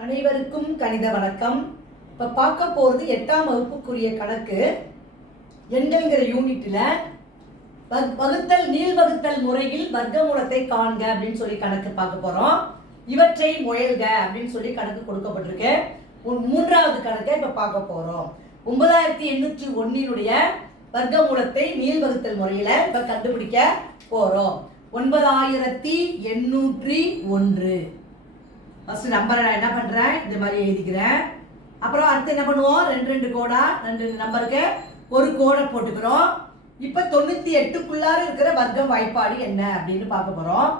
அனைவருக்கும் கணித வணக்கம். இப்போ பார்க்க போகிறது 8ஆம் வகுப்புக்குரிய கணக்கு. எண்கள்ங்கிற யூனிட்டில் வகுத்தல் நீள்வகுத்தல் முறையில் வர்க்கமூலத்தை காண்க அப்படின்னு சொல்லி கணக்கு பார்க்க போகிறோம். இவற்றை முயல்க அப்படின்னு சொல்லி கணக்கு கொடுக்கப்பட்டிருக்கு. மூன்றாவது கணக்கை இப்போ பார்க்க போகிறோம். 9801 வர்க்கமூலத்தை நீள்வகுத்தல் முறையில் இப்போ கண்டுபிடிக்க போகிறோம். 9801 ஃபர்ஸ்ட் நம்பரை நான் என்ன பண்ணுறேன், இந்த மாதிரி எழுதிக்கிறேன். அப்புறம் அடுத்து என்ன பண்ணுவோம், ரெண்டு கோடா, ரெண்டு நம்பருக்கு ஒரு கோடை போட்டுக்கிறோம். இப்போ 98க்குள்ளார இருக்கிற வர்க்கம் வாய்ப்பாடு என்ன அப்படின்னு பார்க்க போகிறோம்.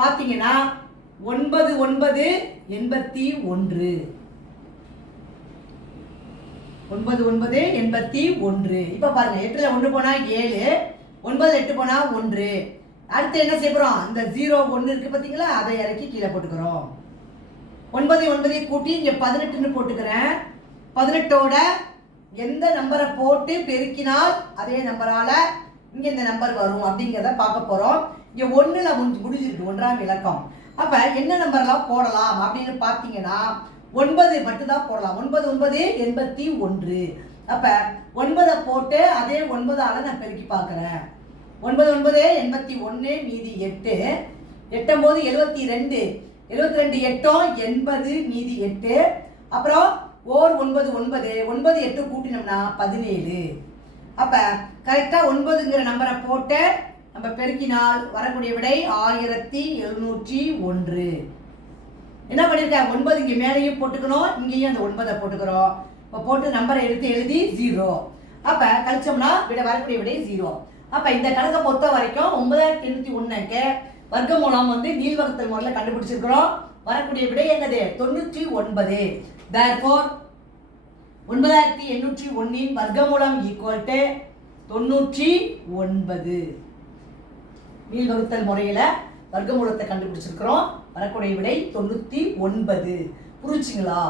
பார்த்தீங்கன்னா 9981 9981. இப்போ பாருங்க, 8ல் 1 போனால் 7, 9 8 போனால் 1. அடுத்து என்ன செய்ய போகிறோம், இந்த 0 1 இருக்குது பார்த்தீங்களா, அதை இறக்கி கீழே போட்டுக்கிறோம். 9 கூட்டி இங்கே 18ன்னு போட்டுக்கிறேன். 18ஓட எந்த நம்பரை போட்டு பெருக்கினால் அதே நம்பரால் இங்கே இந்த நம்பர் வரும் அப்படிங்கிறத பார்க்க போகிறோம். இங்கே 1ல் முடிஞ்சிருக்கு, 1ஆம் இலக்கம். அப்போ என்ன நம்பர்லாம் போடலாம் அப்படின்னு பார்த்தீங்கன்னா 9 மட்டும்தான் போடலாம். 9 அப்போ 9 போட்டு அதே 9ஆல் நான் பெருக்கி பார்க்குறேன். 9 81, மீதி 8, 8 72, 72 8 மீதி 8. அப்புறம் ஓர் 9 8 கூட்டினோம்னா 17. அப்போ கரெக்டாக 9ங்கிற நம்பரை போட்டு நம்ம பெருக்கினால் வரக்கூடிய விடை 1701. என்ன பண்ணியிருக்கேன், 9 இங்கே மேலேயும் போட்டுக்கணும், இங்கேயும் அந்த 9 போட்டுக்கிறோம். இப்போ போட்டு நம்பரை எடுத்து எழுதி 0. அப்போ கழிச்சோம்னா வரக்கூடிய விடை 0. அப்போ இந்த கணக்கை பொறுத்த வரைக்கும் 9801க்கு வர்க்கமூலம் நீள்வகுத்தல் முறையில் கண்டுபிடிச்சிருக்கிறோம். வரக்கூடிய விடை என்னது, 99. therefore 9801 வர்க்கமூலம் ஈக்குவல் டு 99. நீள்வகுத்தல் முறையில் வர்க்கமூலத்தை கண்டுபிடிச்சிருக்கிறோம். வரக்கூடிய விடை 99. புரிச்சுங்களா?